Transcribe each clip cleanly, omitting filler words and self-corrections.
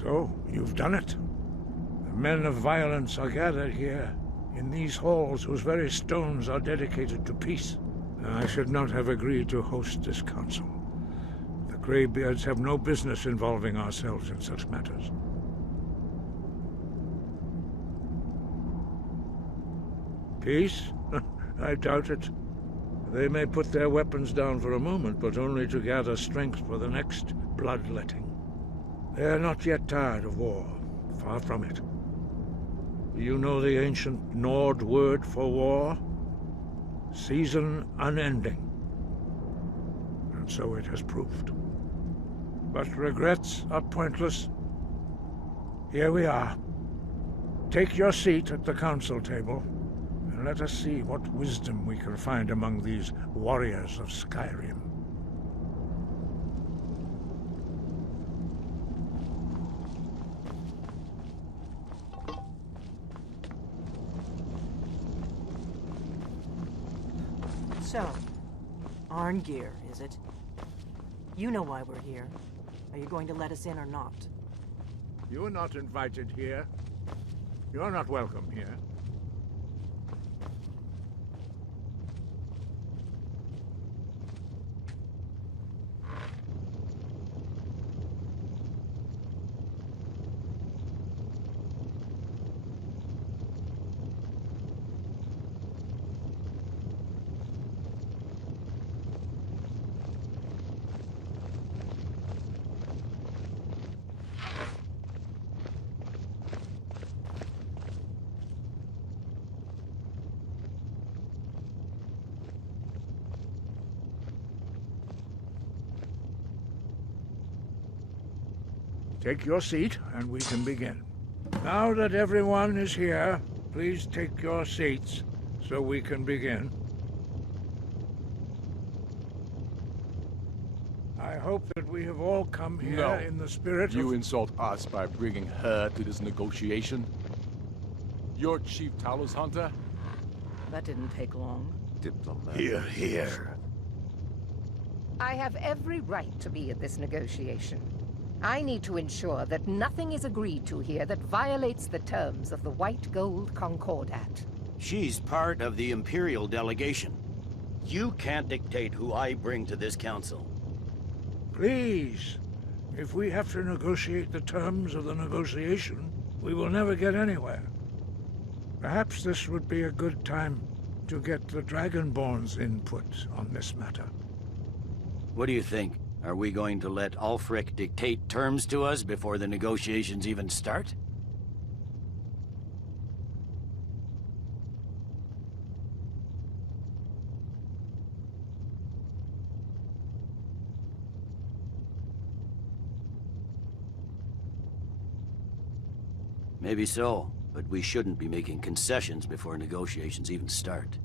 So, you've done it. The men of violence are gathered here, in these halls whose very stones are dedicated to peace. I should not have agreed to host this council. The Greybeards have no business involving ourselves in such matters. Peace? I doubt it. They may put their weapons down for a moment, but only to gather strength for the next bloodletting. They are not yet tired of war. Far from it. Do you know the ancient Nord word for war? Season unending. And so it has proved. But regrets are pointless. Here we are. Take your seat at the council table, and let us see what wisdom we can find among these warriors of Skyrim. So, Arngeir, is it? You know why we're here. Are you going to let us in or not? You're not invited here. You're not welcome here. Take your seat, and we can begin. Now that everyone is here, please take your seats, so we can begin. I hope that we have all come here in the spirit of... You insult us by bringing her to this negotiation? You're Chief Talos Hunter? That didn't take long. Diplomat. Hear, hear. I have every right to be at this negotiation. I need to ensure that nothing is agreed to here that violates the terms of the White Gold Concordat. She's part of the Imperial delegation. You can't dictate who I bring to this council. Please. If we have to negotiate the terms of the negotiation, we will never get anywhere. Perhaps this would be a good time to get the Dragonborn's input on this matter. What do you think? Are we going to let Ulfric dictate terms to us before the negotiations even start? Maybe so, but we shouldn't be making concessions before negotiations even start.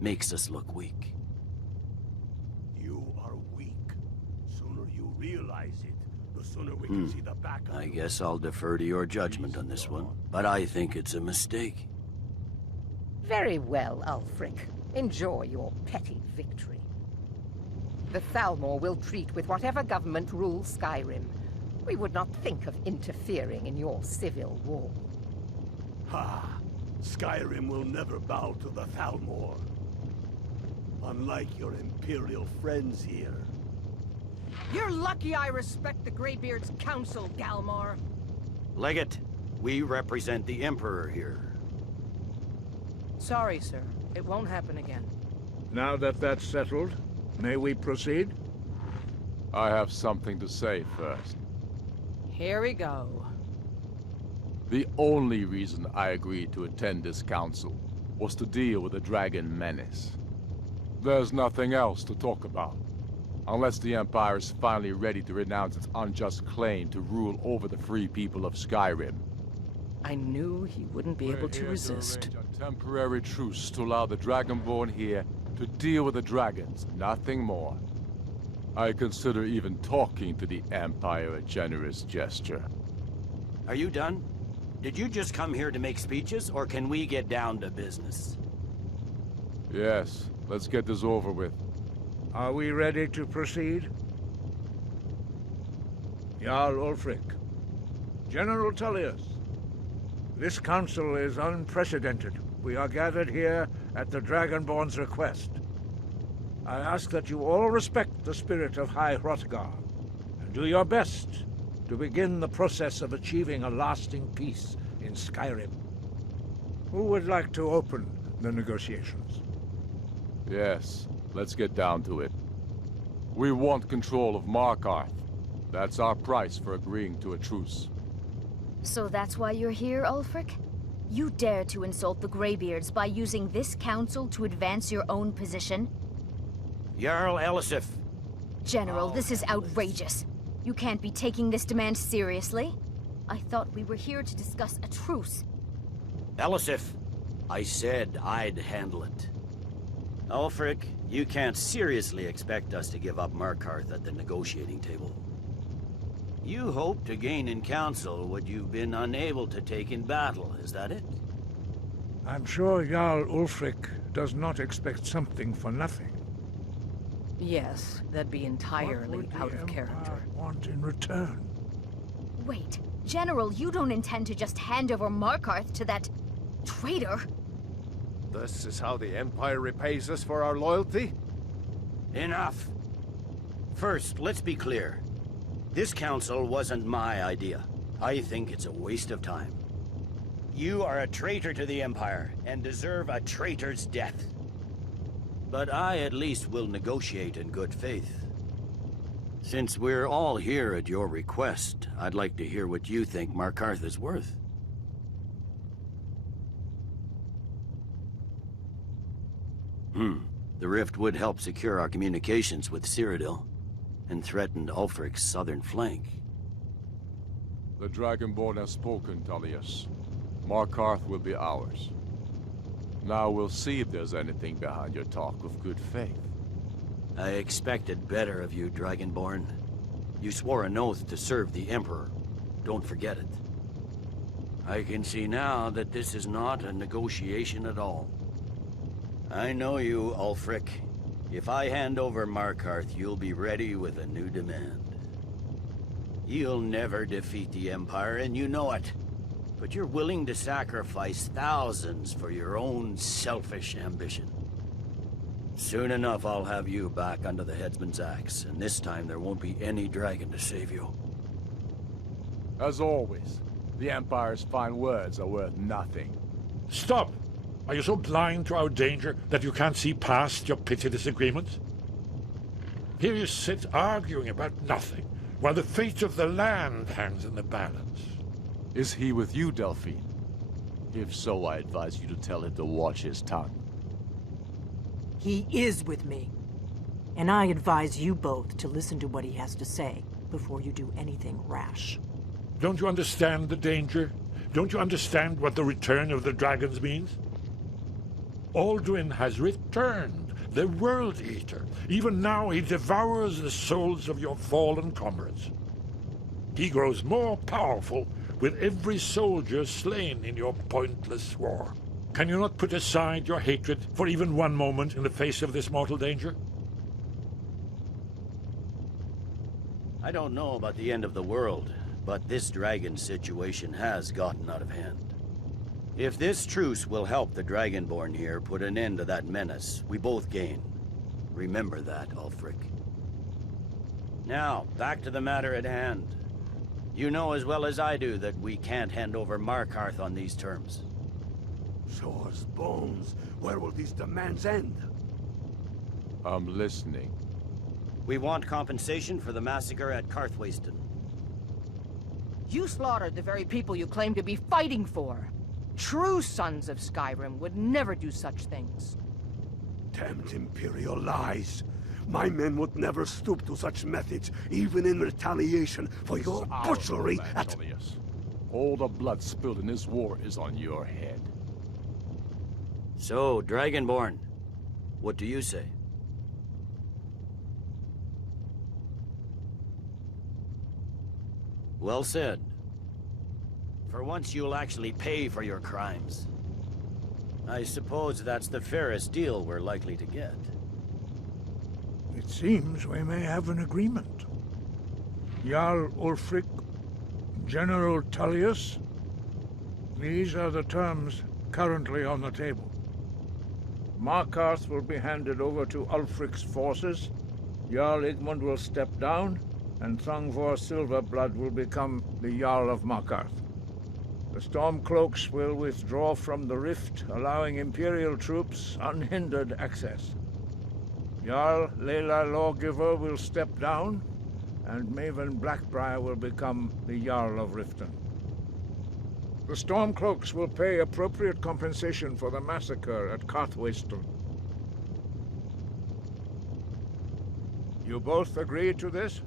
Makes us look weak. Realize it, the sooner we can see the back of I guess I'll defer to your judgment on this one, but I think it's a mistake. Very well, Ulfric. Enjoy your petty victory. The Thalmor will treat with whatever government rules Skyrim. We would not think of interfering in your civil war. Ha! Skyrim will never bow to the Thalmor. Unlike your Imperial friends here. You're lucky I respect the Greybeard's counsel, Galmar. Legate, we represent the Emperor here. Sorry, sir. It won't happen again. Now that that's settled, may we proceed? I have something to say first. Here we go. The only reason I agreed to attend this council was to deal with the dragon menace. There's nothing else to talk about. Unless the Empire is finally ready to renounce its unjust claim to rule over the free people of Skyrim. I knew he wouldn't be able to resist. To arrange a temporary truce to allow the Dragonborn here to deal with the dragons, nothing more. I consider even talking to the Empire a generous gesture. Are you done? Did you just come here to make speeches, or can we get down to business? Yes, let's get this over with. Are we ready to proceed? Jarl Ulfric. General Tullius, this council is unprecedented. We are gathered here at the Dragonborn's request. I ask that you all respect the spirit of High Hrothgar, and do your best to begin the process of achieving a lasting peace in Skyrim. Who would like to open the negotiations? Yes, let's get down to it. We want control of Markarth. That's our price for agreeing to a truce. So that's why you're here, Ulfric? You dare to insult the Greybeards by using this council to advance your own position? Jarl Elisif. General, this is outrageous. You can't be taking this demand seriously. I thought we were here to discuss a truce. Elisif, I said I'd handle it. Ulfric, you can't seriously expect us to give up Markarth at the negotiating table. You hope to gain in council what you've been unable to take in battle, is that it? I'm sure Jarl Ulfric does not expect something for nothing. Yes, that'd be entirely What would out the of character. Empire want in return? Wait, General, you don't intend to just hand over Markarth to that traitor? This is how the Empire repays us for our loyalty? Enough. First, let's be clear. This council wasn't my idea. I think it's a waste of time. You are a traitor to the Empire, and deserve a traitor's death. But I at least will negotiate in good faith. Since we're all here at your request, I'd like to hear what you think Markarth is worth. The rift would help secure our communications with Cyrodiil, and threatened Ulfric's southern flank. The Dragonborn has spoken, Tullius. Markarth will be ours. Now we'll see if there's anything behind your talk of good faith. I expected better of you, Dragonborn. You swore an oath to serve the Emperor. Don't forget it. I can see now that this is not a negotiation at all. I know you, Ulfric. If I hand over Markarth, you'll be ready with a new demand. You'll never defeat the Empire, and you know it. But you're willing to sacrifice thousands for your own selfish ambition. Soon enough, I'll have you back under the headsman's axe, and this time there won't be any dragon to save you. As always, the Empire's fine words are worth nothing. Stop! Are you so blind to our danger that you can't see past your petty disagreements? Here you sit arguing about nothing, while the fate of the land hangs in the balance. Is he with you, Delphine? If so, I advise you to tell him to watch his tongue. He is with me. And I advise you both to listen to what he has to say before you do anything rash. Don't you understand the danger? Don't you understand what the return of the dragons means? Alduin has returned, the World Eater. Even now he devours the souls of your fallen comrades. He grows more powerful with every soldier slain in your pointless war. Can you not put aside your hatred for even one moment in the face of this mortal danger? I don't know about the end of the world, but this dragon situation has gotten out of hand. If this truce will help the Dragonborn here put an end to that menace, we both gain. Remember that, Ulfric. Now, back to the matter at hand. You know as well as I do that we can't hand over Markarth on these terms. Show us bones. Where will these demands end? I'm listening. We want compensation for the massacre at Karthwasten. You slaughtered the very people you claim to be fighting for. True sons of Skyrim would never do such things. Damned Imperial lies. My men would never stoop to such methods, even in retaliation for your butchery at... Tullius. All the blood spilled in this war is on your head. So, Dragonborn, what do you say? Well said. For once you'll actually pay for your crimes. I suppose that's the fairest deal we're likely to get. It seems we may have an agreement. Jarl Ulfric, General Tullius? These are the terms currently on the table. Markarth will be handed over to Ulfric's forces, Jarl Igmund will step down, and Thungvor Silverblood will become the Jarl of Markarth. The Stormcloaks will withdraw from the rift, allowing Imperial troops unhindered access. Jarl Layla Lawgiver will step down, and Maven Blackbriar will become the Jarl of Riften. The Stormcloaks will pay appropriate compensation for the massacre at Carthwayston. You both agree to this?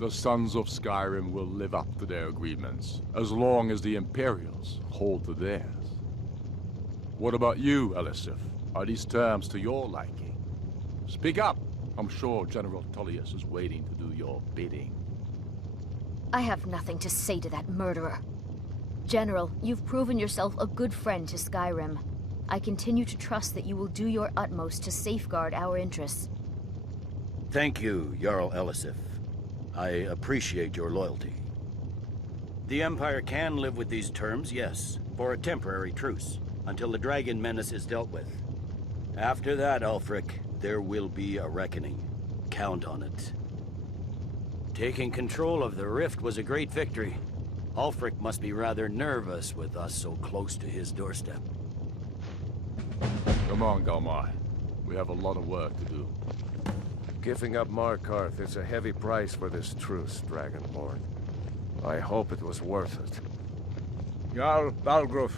The Sons of Skyrim will live up to their agreements, as long as the Imperials hold to theirs. What about you, Elisif? Are these terms to your liking? Speak up! I'm sure General Tullius is waiting to do your bidding. I have nothing to say to that murderer. General, you've proven yourself a good friend to Skyrim. I continue to trust that you will do your utmost to safeguard our interests. Thank you, Jarl Elisif. I appreciate your loyalty. The Empire can live with these terms, yes, for a temporary truce, until the Dragon Menace is dealt with. After that, Ulfric, there will be a reckoning. Count on it. Taking control of the Rift was a great victory. Ulfric must be rather nervous with us so close to his doorstep. Come on, Galmar. We have a lot of work to do. Giving up Markarth is a heavy price for this truce, Dragonborn. I hope it was worth it. Jarl Balgruf,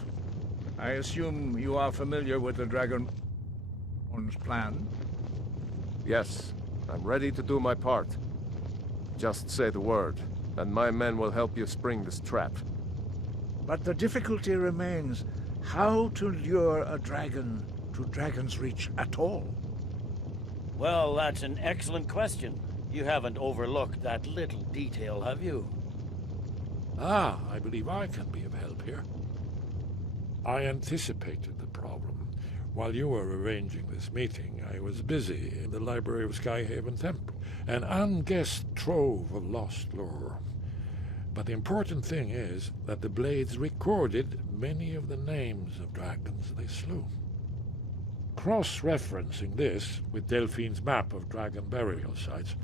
I assume you are familiar with the Dragonborn's plan? Yes, I'm ready to do my part. Just say the word, and my men will help you spring this trap. But the difficulty remains how to lure a dragon to Dragon's Reach at all. Well, that's an excellent question. You haven't overlooked that little detail, have you? Ah, I believe I can be of help here. I anticipated the problem. While you were arranging this meeting, I was busy in the library of Skyhaven Temple, an unguessed trove of lost lore. But the important thing is that the Blades recorded many of the names of dragons they slew. Cross-referencing this with Delphine's map of dragon burial sites,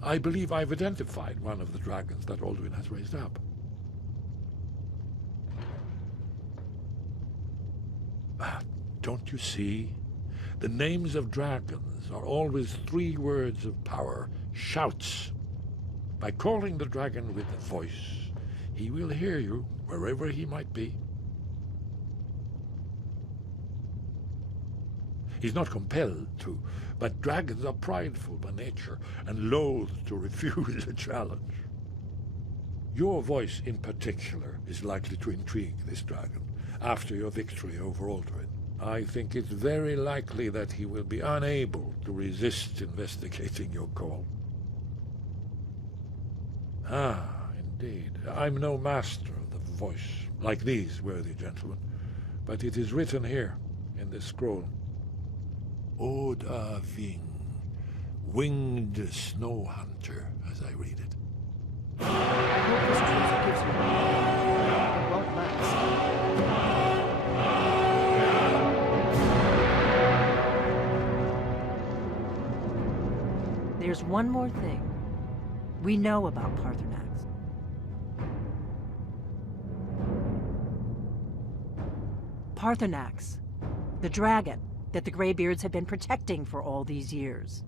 I believe I've identified one of the dragons that Alduin has raised up. Don't you see? The names of dragons are always 3 words of power, shouts. By calling the dragon with a voice, he will hear you wherever he might be. He's not compelled to, but dragons are prideful by nature and loath to refuse a challenge. Your voice in particular is likely to intrigue this dragon after your victory over Alduin. I think it's very likely that he will be unable to resist investigating your call. Ah, indeed. I'm no master of the voice, like these worthy gentlemen, but it is written here in this scroll. Oda Ving, winged snow hunter, as I read it. I hope this truth gives you hope. It won't last. There's one more thing. We know about Paarthurnax. Paarthurnax, the dragon that the Greybeards have been protecting for all these years.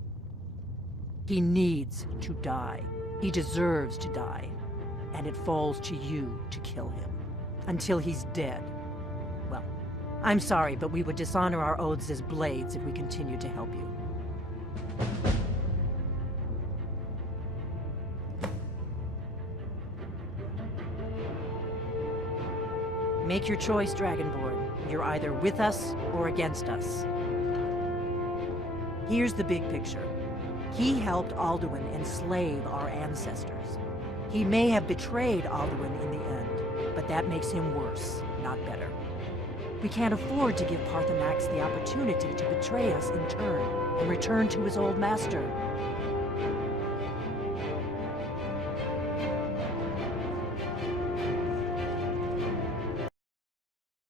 He needs to die. He deserves to die. And it falls to you to kill him. Until he's dead. Well, I'm sorry, but we would dishonor our oaths as Blades if we continued to help you. Make your choice, Dragonborn. You're either with us or against us. Here's the big picture. He helped Alduin enslave our ancestors. He may have betrayed Alduin in the end, but that makes him worse, not better. We can't afford to give Paarthurnax the opportunity to betray us in turn and return to his old master.